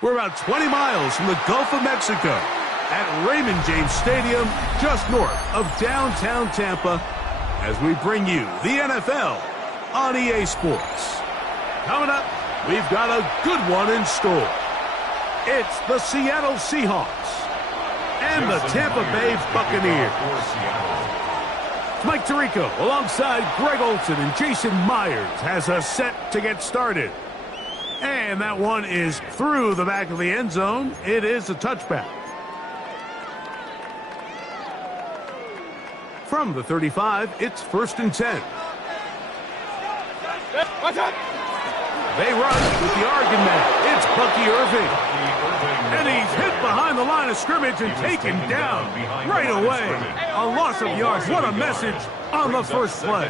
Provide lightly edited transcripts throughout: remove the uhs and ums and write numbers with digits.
We're about 20 miles from the Gulf of Mexico at Raymond James Stadium, just north of downtown Tampa, as we bring you the NFL on EA Sports. Coming up, we've got a good one in store. It's the Seattle Seahawks and the Tampa Bay Buccaneers. It's Mike Tirico alongside Greg Olson, and Jason Myers has us set to get started. And that one is through the back of the end zone. It is a touchback. From the 35, it's 1st and 10. They run with the Oregon man. It's Bucky Irving. And he's hit behind the line of scrimmage and taken down right away. A loss of yards. What a message on the first play.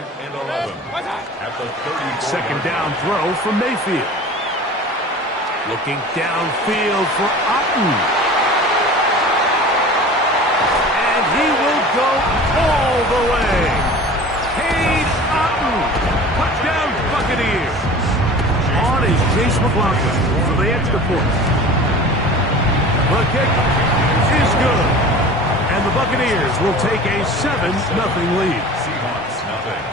Second down throw from Mayfield. Looking downfield for Otten. And he will go all the way. Cade Otten. Touchdown Buccaneers. On is Chase McLaughlin for the extra point. The kick is good. And the Buccaneers will take a 7-0 lead. Seahawks, nothing.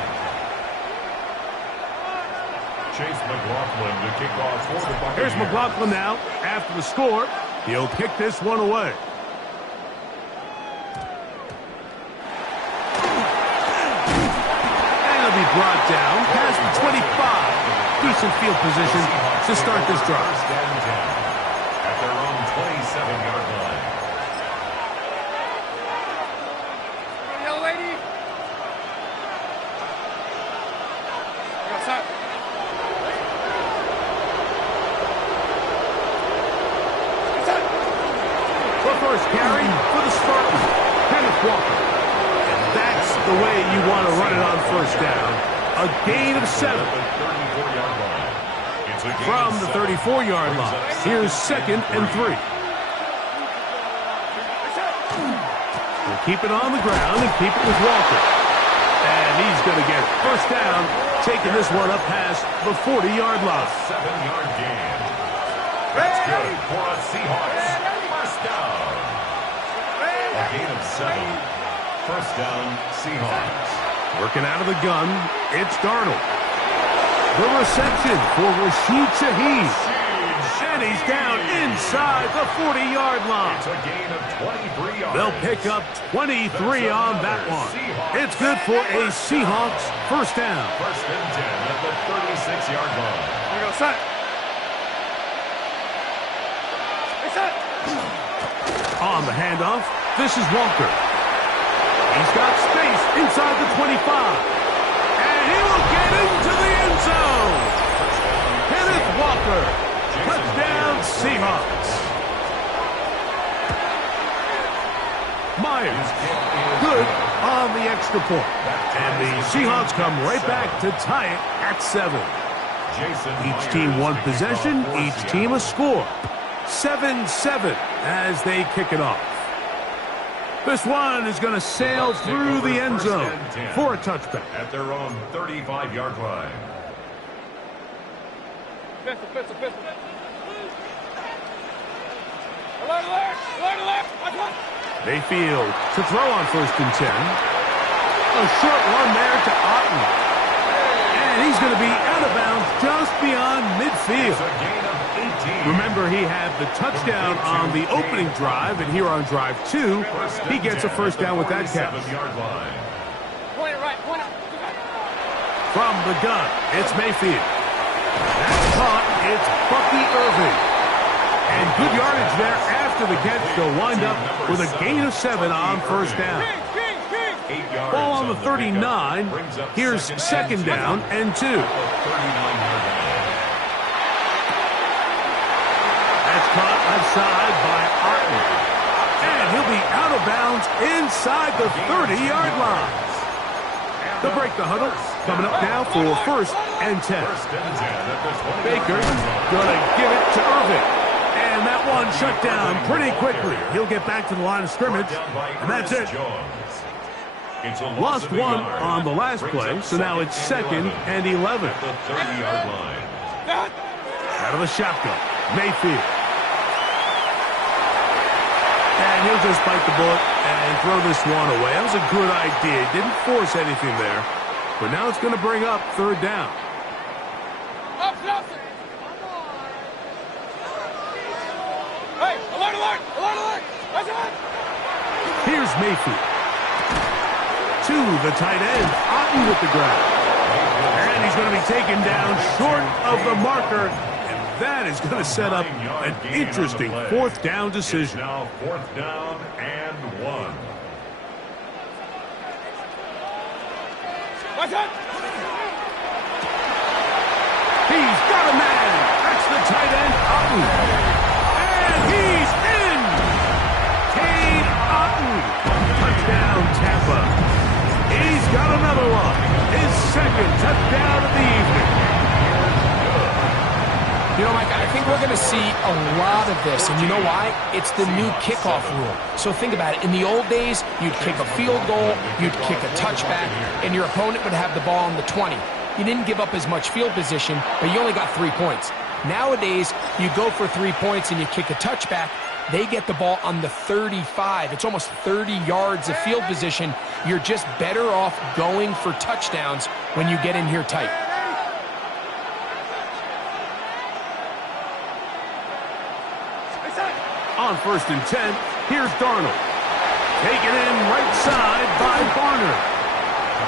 Chase McLaughlin to kick off for the Buccaneers. Here's McLaughlin now after the score. He'll kick this one away. And he'll be brought down past the 25. Decent field position to start this drive. At their own 27-yard line. Young lady. The first carry for the Spartans, Kenneth Walker. And that's the way you want to run it on first down. A gain of 7. From the 34-yard line, here's 2nd and 3. We'll keep it on the ground and keep it with Walker. And he's going to get first down, taking this one up past the 40-yard line. 7-yard gain. That's good for a Seahawks. First down. A gain of 7. First down, Seahawks. Working out of the gun, it's Darnold. The reception for Rashid Shaheed. And he's down inside the 40-yard line. It's a gain of 23 yards. They'll pick up 23 on that one. It's good for a Seahawks first down. 1st and 10 at the 36-yard line. Here we go, set. Hey, set. On the handoff, this is Walker. He's got space inside the 25. And he will get into the end zone. Kenneth Walker. Touchdown Seahawks. Myers. Good on the extra point. And the Seahawks come right back to tie it at 7. Each team one possession, each team a score. 7-7 as they kick it off. This one is going to sail through the end zone for a touchback. At their own 35-yard line. Pistol. Alert. Mayfield to throw on 1st and 10. A short one there to Otten. And he's going to be out of bounds just beyond midfield. It's a gain of 18. Remember, he had the touchdown on the opening drive, and here on drive 2, he gets a first down with that catch. Point it right. From the gun, it's Mayfield. That's caught. It's Bucky Irving. And good yardage there after the catch to wind up with a gain of 7 on first down. Ball on the 39. Here's 2nd down and 2. That's caught outside by Otten. And he'll be out of bounds inside the 30-yard line. They'll break the huddle. Coming up now for 1st and 10. Baker going to give it to Irving. And that one shut down pretty quickly. He'll get back to the line of scrimmage, and that's it. Lost one on the last play, so now it's 2nd and 11. The 30-yard line. Out of the shotgun, Mayfield. And he'll just bite the bullet and throw this one away. That was a good idea. He didn't force anything there. But now it's going to bring up third down. Hey, alert, alert, alert, alert. That's it. Here's Mayfield. To the tight end. Otten with the grab. And he's going to be taken down short of the marker. And that is going to set up an interesting fourth down decision. Now fourth down and 1. What's that? He's got a man. That's the tight end, Otten. And he's in. Cade Otten. Touchdown, Tampa. He's got another one. His second touchdown of the evening. You know, Mike, I think we're going to see a lot of this, and you know why? It's the new kickoff rule. So think about it. In the old days, you'd kick a field goal, you'd kick a touchback, and your opponent would have the ball on the 20. You didn't give up as much field position, but you only got 3 points. Nowadays, you go for 3 points and you kick a touchback, they get the ball on the 35. It's almost 30 yards of field position. You're just better off going for touchdowns when you get in here tight. On 1st and 10, here's Darnold. Taken in right side by Barner.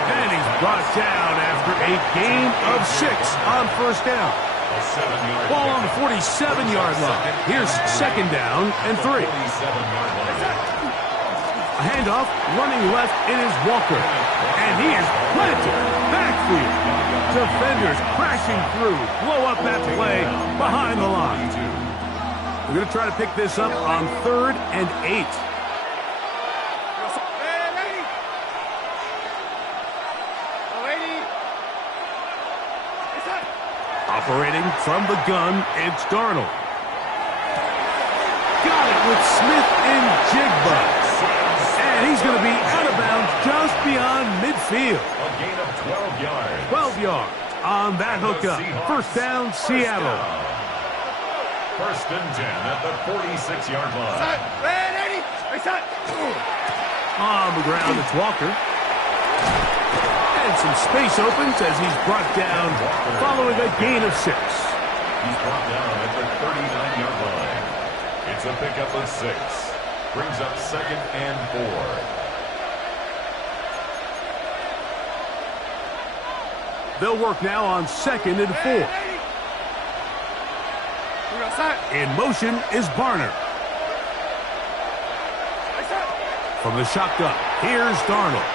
And he's brought down after a gain of 6 on 1st down. Ball on the 47-yard line. Here's 2nd down and 3. A handoff, running left, it is Walker. And he is planted. Backfield. Defenders crashing through. Blow up that play behind the line. We're going to try to pick this up on 3rd and 8. Operating from the gun, it's Darnold. Got it with Smith and Jigba. And he's going to be out of bounds just beyond midfield. A gain of 12 yards. 12 yards on that hookup. 1st down, Seattle. 1st and 10 at the 46-yard line. On the ground, it's Walker. And some space opens as he's brought down following a gain of 6. He's brought down at the 39-yard line. It's a pickup of 6. Brings up 2nd and 4. They'll work now on 2nd and 4. In motion is Barner. From the shotgun, here's Darnold.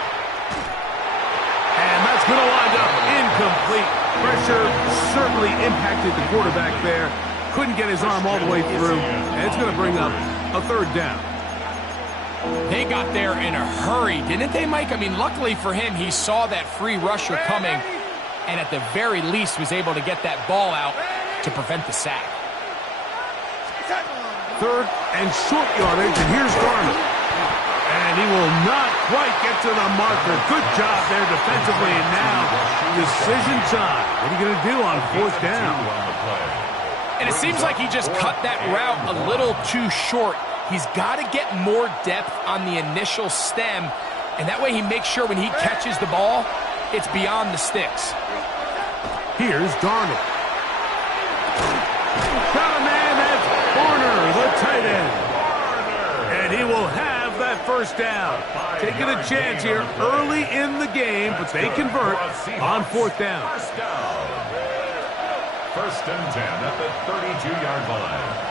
And that's going to wind up incomplete. Pressure certainly impacted the quarterback there. Couldn't get his arm all the way through. And it's going to bring up a 3rd down. They got there in a hurry, didn't they, Mike? I mean, luckily for him, he saw that free rusher coming and at the very least was able to get that ball out to prevent the sack. 3rd and short yardage, and here's Darnold. And he will not quite get to the marker. Good job there defensively, and now decision time. What are you going to do on 4th down? And it seems like he just cut that route a little too short. He's got to get more depth on the initial stem, and that way he makes sure when he catches the ball, it's beyond the sticks. Here's Darnold. Got a man, that's Barner, the tight end. And he will have that 1st down. Taking a chance here early in the game, but they convert on 4th down. 1st and 10 at the 32-yard line.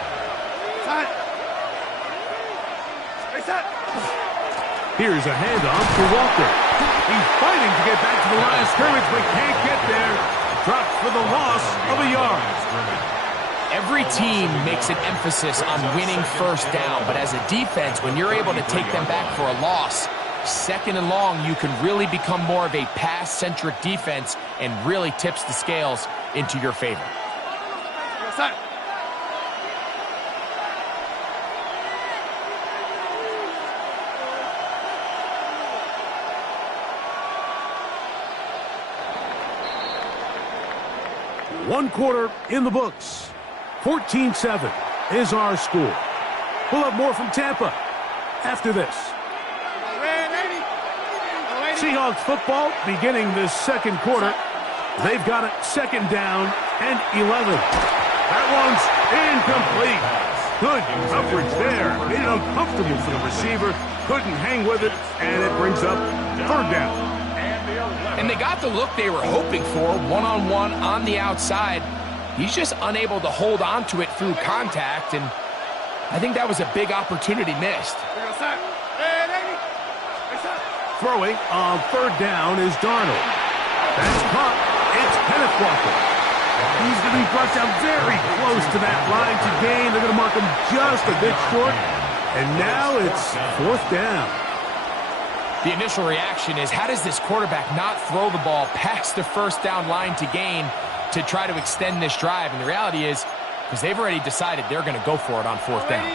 Here's a handoff to Walker. He's fighting to get back to the line of scrimmage, but can't get there. Dropped for the loss of a yard. Every team makes an emphasis on winning 1st down, but as a defense, when you're able to take them back for a loss, 2nd and long, you can really become more of a pass-centric defense and really tips the scales into your favor. One quarter in the books. 14-7 is our score. We'll have more from Tampa after this. Seahawks football beginning this second quarter. They've got it second down and 11. That one's incomplete. Good coverage there. Made it uncomfortable for the receiver. Couldn't hang with it, and it brings up third down. And they got the look they were hoping for, one-on-one on the outside. He's just unable to hold on to it through contact, and I think that was a big opportunity missed. Throwing on third down is Darnold. That's caught. It's Kenneth Walker. He's going to be brought down very close to that line to gain. They're going to mark him just a bit short. And now it's fourth down. The initial reaction is, how does this quarterback not throw the ball past the first down line to gain to try to extend this drive? And the reality is, because they've already decided they're going to go for it on fourth down.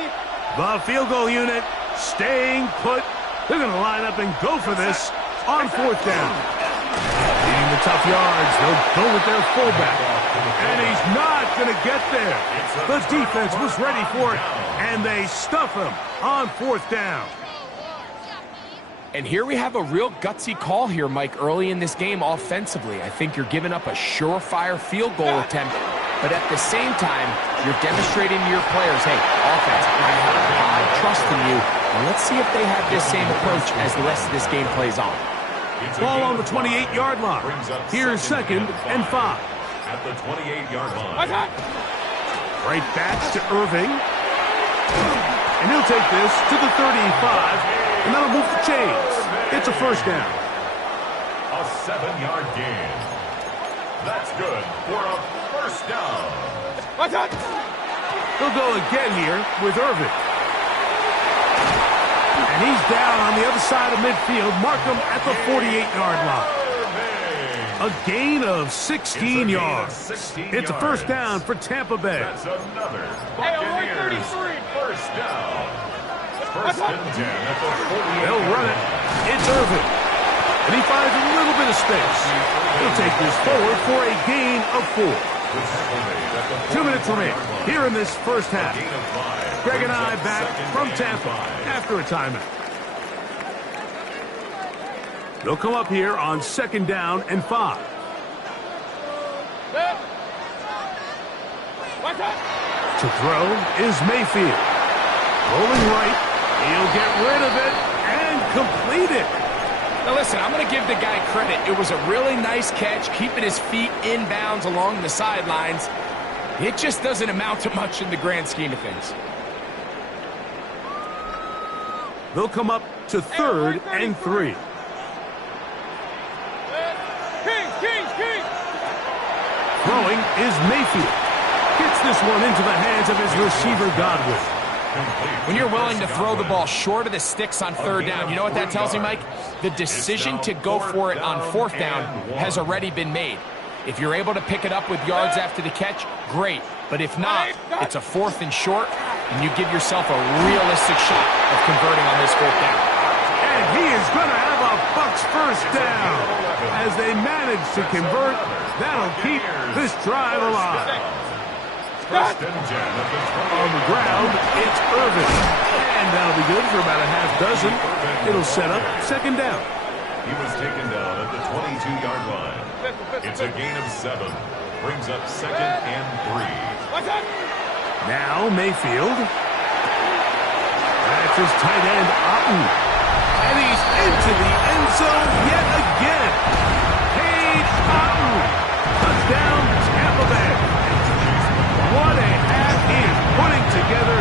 The field goal unit staying put. They're going to line up and go for this on fourth down. Needing the tough yards, they'll go with their fullback. And he's not going to get there. The defense was ready for it, and they stuff him on fourth down. And here we have a real gutsy call here, Mike, early in this game offensively. I think you're giving up a surefire field goal attempt, but at the same time, you're demonstrating to your players, hey, offense, I have a lot of trust in you, and let's see if they have this same approach as the rest of this game plays on. Ball on the 28-yard line. Here's second and 5. At the 28-yard line. Right back to Irving. And he'll take this to the 35, and that'll move the chains. It's a first down. A 7-yard gain. That's good for a first down. They'll go again here with Irving. And he's down on the other side of midfield. Mark him at the 48-yard line. A gain of 16 yards. It's a first down for Tampa Bay. That's another Buccaneers first down. First and 10 at the 48. They'll run it. It's Irving. And he finds a little bit of space. He'll take this forward for a gain of 4. 2 minutes remaining here in this first half. Greg and I back from Tampa after a timeout. They'll come up here on second down and 5. To throw is Mayfield. Rolling right. He'll get rid of it and complete it. Now listen, I'm going to give the guy credit. It was a really nice catch, keeping his feet in bounds along the sidelines. It just doesn't amount to much in the grand scheme of things. They'll come up to third and 3. Throwing is Mayfield. Gets this one into the hands of his receiver, Godwin. When you're willing to throw the ball short of the sticks on third down, you know what that tells me, Mike? The decision to go for it on fourth down has already been made. If you're able to pick it up with yards after the catch, great. But if not, it's a fourth and short, and you give yourself a realistic shot of converting on this fourth down. And he is going to have a Bucs first down. As they manage to convert, that'll keep this drive alive. First and 10 at the 28. On the ground, it's Irving. And that'll be good for about a half dozen. It'll set up second down. He was taken down at the 22-yard line. It's a gain of 7. Brings up second and 3. Now Mayfield. That's his tight end, Otten. And he's into the end zone yet again. Cade Otten. Touchdown, Tampa Bay. What a half he is putting together.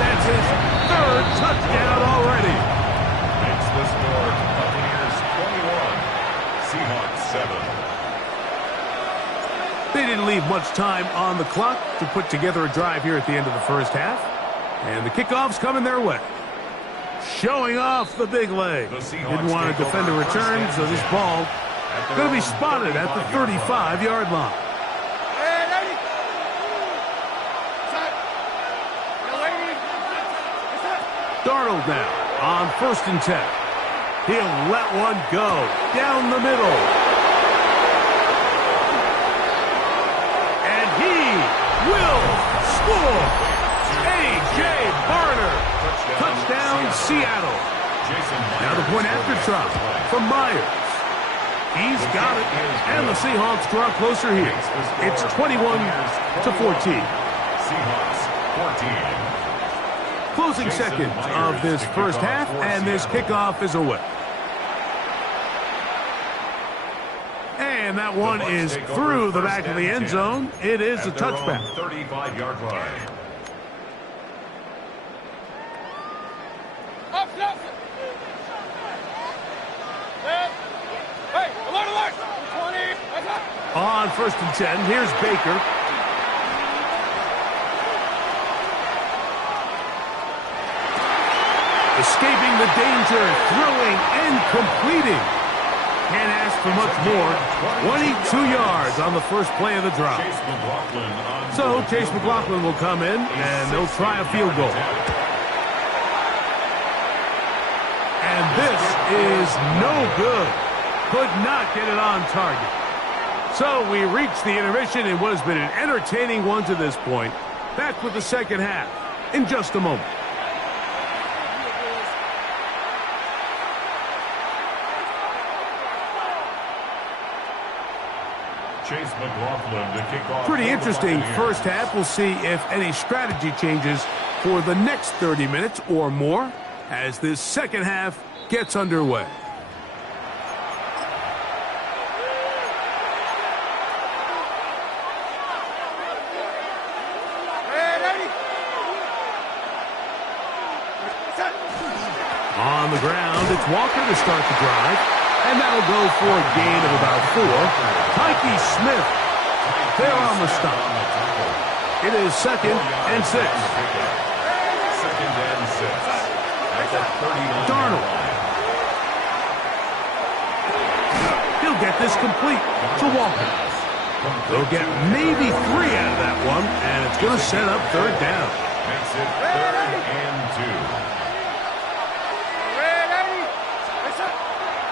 That's his third touchdown already. Makes the score Buccaneers 21, Seahawks 7. They didn't leave much time on the clock to put together a drive here at the end of the first half. And the kickoff's coming their way. Showing off the big leg. Didn't want to defend a return, so this ball going to be spotted at the 35-yard line. Darnold now on first and 10. He'll let one go down the middle. And he will score. A.J. Barner. Touchdown, Seattle. Now the point after try from Myers. He's got it, and the Seahawks draw closer here. It's 21-14. Seahawks 14. Closing seconds of this first half, and this kickoff is away. And that one is through the back of the end zone. It is a touchback. 35-yard line. On 1st and 10, here's Baker. Escaping the danger, throwing and completing. Can't ask for much more. 22 yards on the first play of the drive. So Chase McLaughlin will come in, and they'll try a field goal. And this is no good. Could not get it on target. So we reach the intermission in what has been an entertaining one to this point. Back with the second half in just a moment. Chase McLaughlin to kick off. Pretty interesting first half. We'll see if any strategy changes for the next 30 minutes or more as this second half gets underway. On the ground, it's Walker to start the drive, and that'll go for a gain of about 4. Tyke Smith there on the stop. It is 2nd and 6. 2nd and 6. At the 39. Darnold. He'll get this complete to Walker. They'll get maybe 3 out of that one, and it's going to set up 3rd down. Makes it 3rd and 2.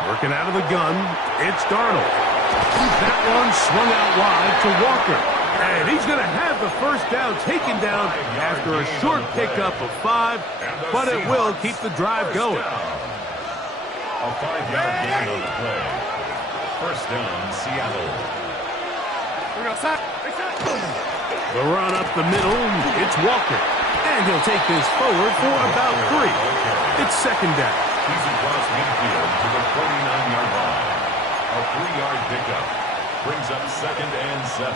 Working out of the gun, it's Darnold. That one swung out wide to Walker. And he's going to have the first down taken down after a short pickup of 5, but it will keep the drive going. A 5-yard gain on the play. First down, Seattle. The run up the middle, it's Walker. And he'll take this forward for about 3. It's 2nd down. He's across midfield to the 49-yard line. A 3-yard pickup brings up 2nd and 7.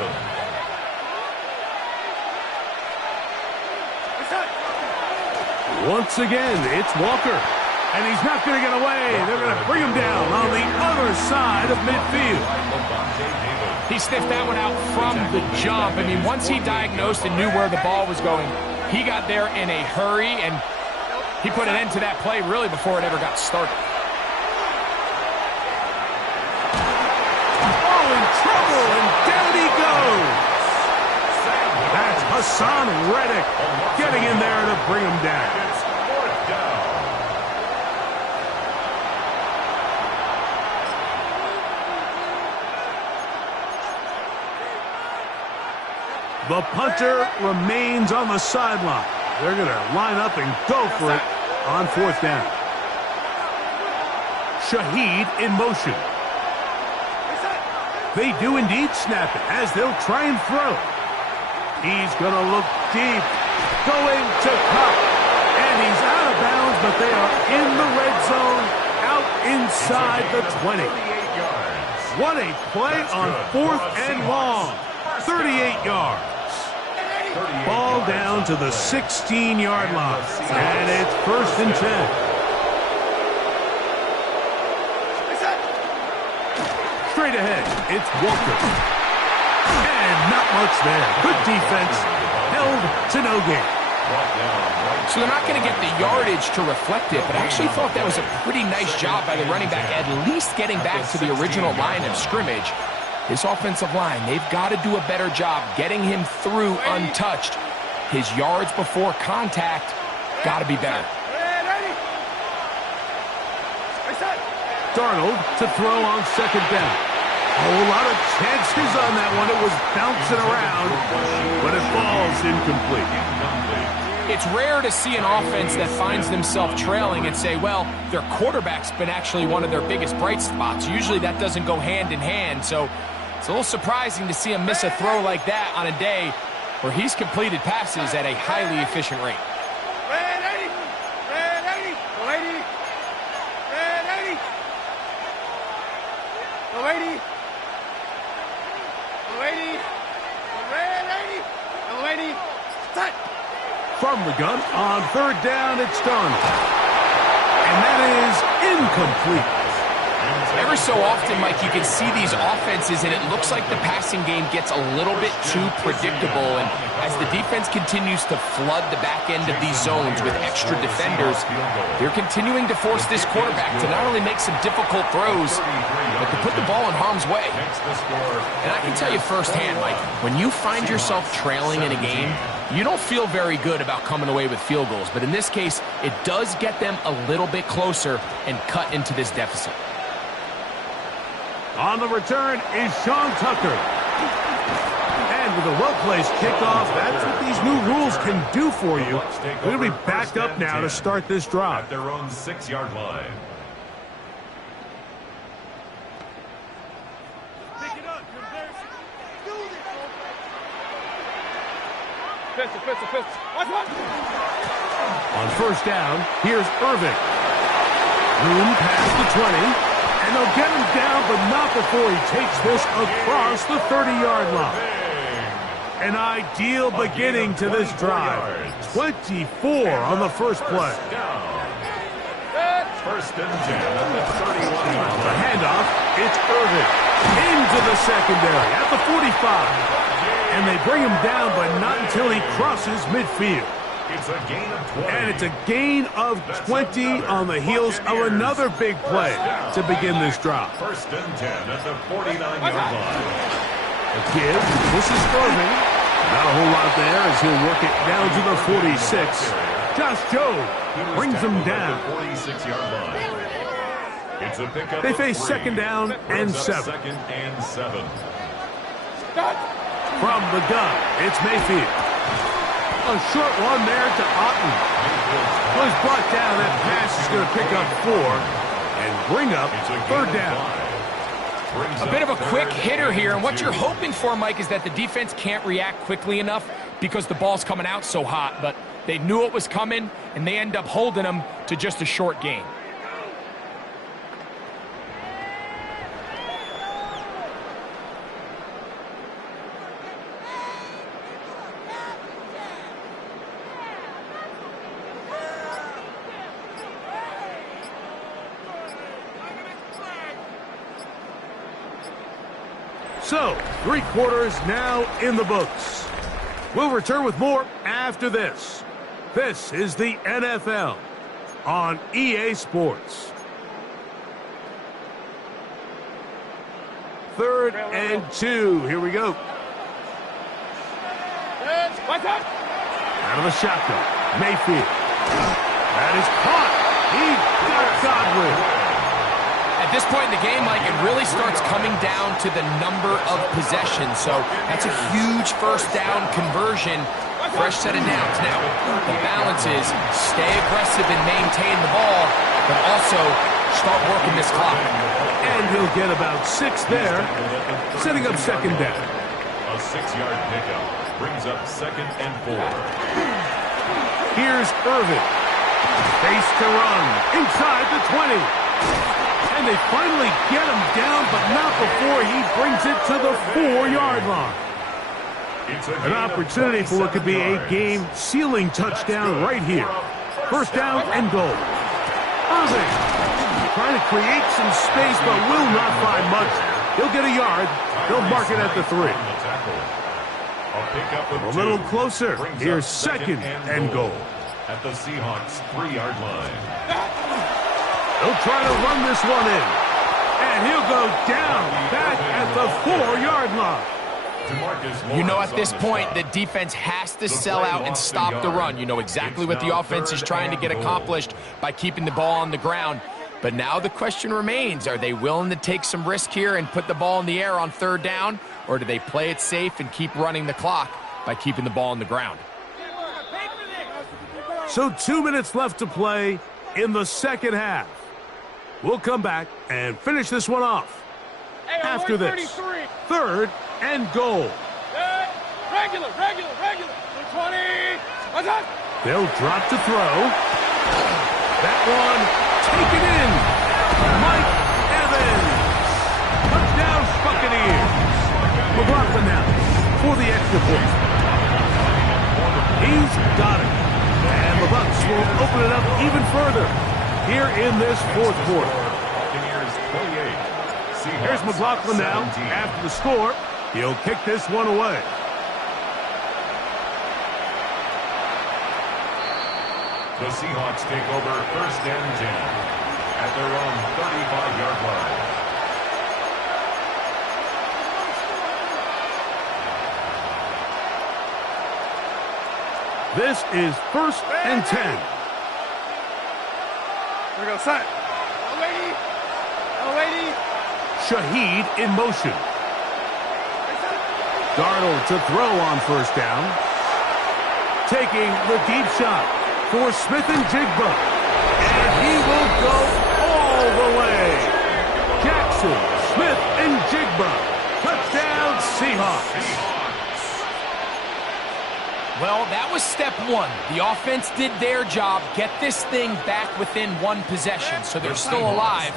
Once again, it's Walker. And he's not going to get away. They're going to bring him down on the other side of midfield. He sniffed that one out from the jump. I mean, once he diagnosed and knew where the ball was going, he got there in a hurry, and he put an end to that play really before it ever got started. Oh, in trouble, and down he goes. That's Hassan Reddick getting in there to bring him down. It's 4th down. The punter remains on the sideline. They're going to line up and go for it on 4th down. Shaheed in motion. They do indeed snap it as they'll try and throw. He's going to look deep. Going to Cup. And he's out of bounds, but they are in the red zone, out inside the 20. What a play on 4th and long. 38 yards. Ball down to the 16-yard line. And it's 1st and 10. Straight ahead, it's Walker. And not much there. Good defense. Held to no gain. So they're not going to get the yardage to reflect it, but I actually thought that was a pretty nice job by the running back, at least getting back to the original line of scrimmage. This offensive line, they've got to do a better job getting him through untouched. His yards before contact got to be better. Darnold to throw on 2nd down. A whole lot of chances on that one. It was bouncing around, but it falls incomplete. It's rare to see an offense that finds themselves trailing and say, well, their quarterback's been actually one of their biggest bright spots. Usually that doesn't go hand in hand, so it's a little surprising to see him miss a throw like that on a day where he's completed passes at a highly efficient rate. From the gun, on third down, it's done. And that is incomplete. Every so often, Mike, you can see these offenses, and it looks like the passing game gets a little bit too predictable. And as the defense continues to flood the back end of these zones with extra defenders, they're continuing to force this quarterback to not only make some difficult throws, but to put the ball in harm's way. And I can tell you firsthand, Mike, when you find yourself trailing in a game, you don't feel very good about coming away with field goals. But in this case, it does get them a little bit closer and cut into this deficit. On the return is Sean Tucker. And with a well-placed kickoff, that's what these new rules can do for you. They're going to be backed up now to start this drive. At their own 6-yard line. Pistol. On first down, here's Irving. Room past the 20. And they'll get him down, but not before he takes this across the 30-yard line. An ideal beginning to this drive. 24 on the first play. First and 10 at the 31-yard line. The handoff, it's Irving. Into the secondary at the 45. And they bring him down, but not until he crosses midfield. It's a gain of 20. And it's a gain of 20 on the heels of another big play to begin this drive. First and 10 at the 49-yard line. A kid, this is Irving. Not a whole lot there as he'll work it down to the 46. Josh Jobe brings him down. 46-yard line. It's a pickup. They face second down and 7. Second and 7. From the gun, it's Mayfield. A short one there to Otten. Was brought down. That pass is going to pick up 4 and bring up third down. A bit of a quick hitter here, and what you're hoping for, Mike, is that the defense can't react quickly enough because the ball's coming out so hot, but they knew it was coming, and they end up holding them to just a short gain. So, 3 quarters now in the books. We'll return with more after this. This is the NFL on EA Sports. 3rd and 2. Here we go. Out of the shotgun. Mayfield. That is caught. He got Godwin. At this point in the game, Mike, it really starts coming down to the number of possessions. So that's a huge first down conversion. Fresh set of downs. Now, the balance is stay aggressive and maintain the ball, but also start working this clock. And he'll get about 6 there, setting up second down. A 6-yard pickup brings up second and 4. Here's Irving. Face to run inside the 20. And they finally get him down, but not before he brings it to the 4-yard line. An opportunity for what could be a game-sealing touchdown right here. First down and goal. Irving trying to create some space, but will not find much. He'll get a yard. They'll mark it at the 3. A little closer. Here's second and goal. At the Seahawks' 3-yard line. He'll try to run this one in. And he'll go down back at the 4-yard line. You know, at this point, the defense has to sell out and stop the run. You know exactly what the offense is trying to get accomplished by keeping the ball on the ground. But now the question remains, are they willing to take some risk here and put the ball in the air on 3rd down? Or do they play it safe and keep running the clock by keeping the ball on the ground? So 2 minutes left to play in the second half. We'll come back and finish this one off after this. 3rd and goal. Regular. 20. They'll drop to throw. That one taken in. Mike Evans. Touchdown Buccaneers. McLaughlin now for the extra point. He's got it. And the Bucs will open it up even further here in this 4th quarter. Here's McLaughlin now after the score. He'll kick this one away. The Seahawks take over 1st and 10 at their own 35-yard line. This is 1st and 10. Here we go, son. Lady. Shaheed in motion. Darnold to throw on 1st down. Taking the deep shot for Smith and Jigba. And he will go all the way. Jackson, Smith, and Jigba. Touchdown, Seahawks. Well, that was step 1. The offense did their job, get this thing back within 1 possession, so they're still alive.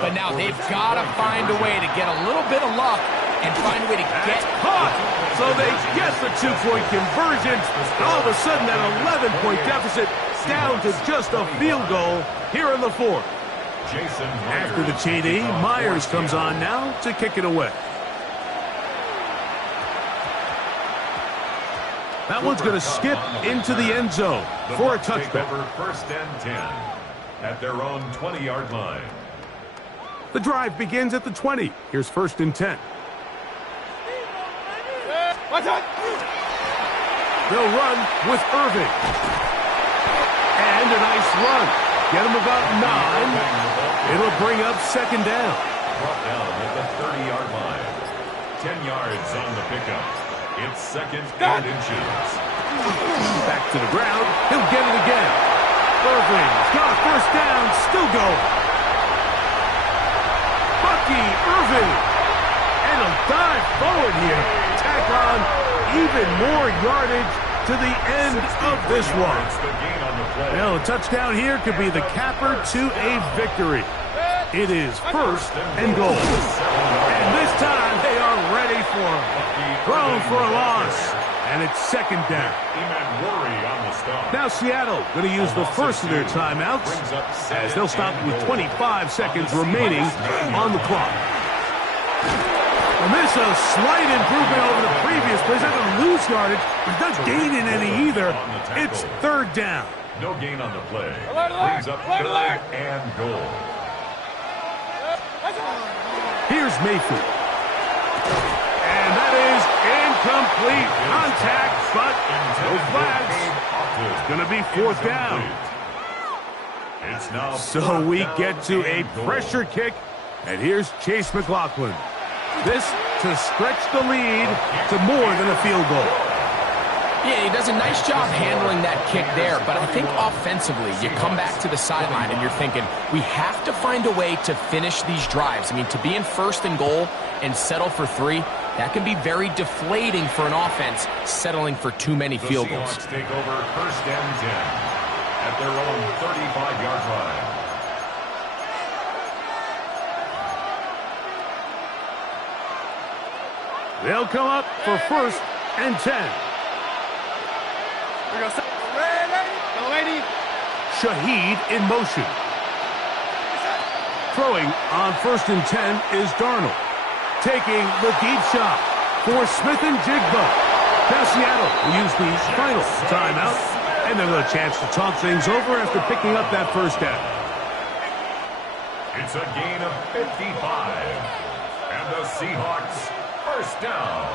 But now they've got to find a way to get a little bit of luck and find a way to get caught. So they get the 2-point conversion. All of a sudden, that 11-point deficit down to just a field goal here in the 4th. After the TD, Myers comes on now to kick it away. That one's going to skip into the end zone for a touchback. Over 1st and 10 at their own 20-yard line. The drive begins at the 20. Here's 1st and 10. They'll run with Irving. And a nice run. Get him about 9. It'll bring up 2nd down. Brought down at the 30-yard line. 10 yards on the pickup. It's 2nd and inches. Back to the ground. He'll get it again. Irving's got a 1st down. Still going. Bucky Irving. And he'll dive forward here. Tack on even more yardage to the end of this one. Well, a touchdown here could be the capper to a victory. It is 1st and goal. And this time they are ready for him. Thrown for a loss. And it's 2nd down. Now Seattle going to use the first of their timeouts as they'll stop with 25 seconds remaining on the clock. And this is a slight improvement over the previous play. He's not going to lose yardage, but he's not gaining any either. It's 3rd down. No gain on the play. Brings up 3rd and goal. Here's Mayfield. And that is incomplete contact, but no flags. It's going to be 4th down. So we get to a pressure kick, and here's Chase McLaughlin. This to stretch the lead to more than a field goal. Yeah, he does a nice job handling that kick there, but I think offensively, you come back to the sideline and you're thinking, we have to find a way to finish these drives. I mean, to be in 1st and goal and settle for 3, that can be very deflating for an offense settling for too many field goals. The Seahawks take over 1st and 10 at their own 35-yard line. They'll come up for 1st and 10. Shaheed in motion. Throwing on 1st and 10 is Darnold. Taking the deep shot for Smith and Jigba. Now Seattle will use the final timeout, and they'll have a chance to talk things over after picking up that 1st down. It's a gain of 55. And the Seahawks 1st down.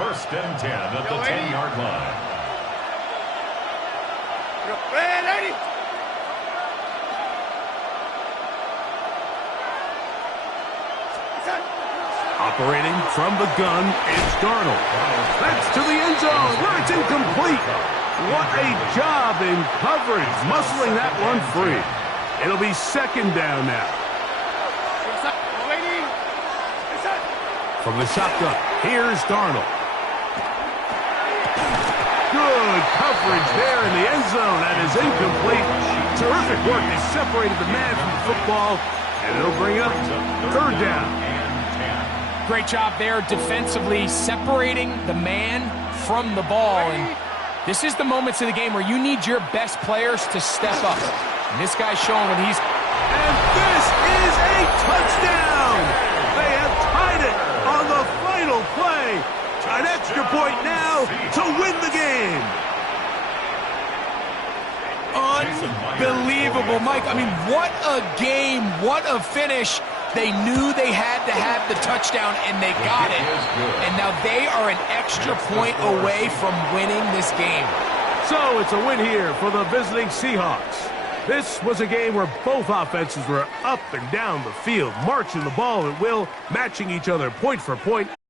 1st and 10 at the 10-yard line. Operating from the gun, it's Darnold. That's to the end zone where it's incomplete. What a job in coverage, muscling that one free. It'll be second down now. From the shotgun, here's Darnold. Good coverage there in the end zone. That is incomplete. Terrific work. They separated the man from the football, and it'll bring up third down. Great job there defensively, separating the man from the ball. And this is the moments of the game where you need your best players to step up. And this guy's showing what he's... And this is a touchdown! They have tied it on the final play. An extra point now to win the game. Unbelievable, Mike. I mean, what a game, what a finish. They knew they had to have the touchdown, and they got it. And now they are an extra point away from winning this game. So it's a win here for the visiting Seahawks. This was a game where both offenses were up and down the field, marching the ball at will, matching each other point for point.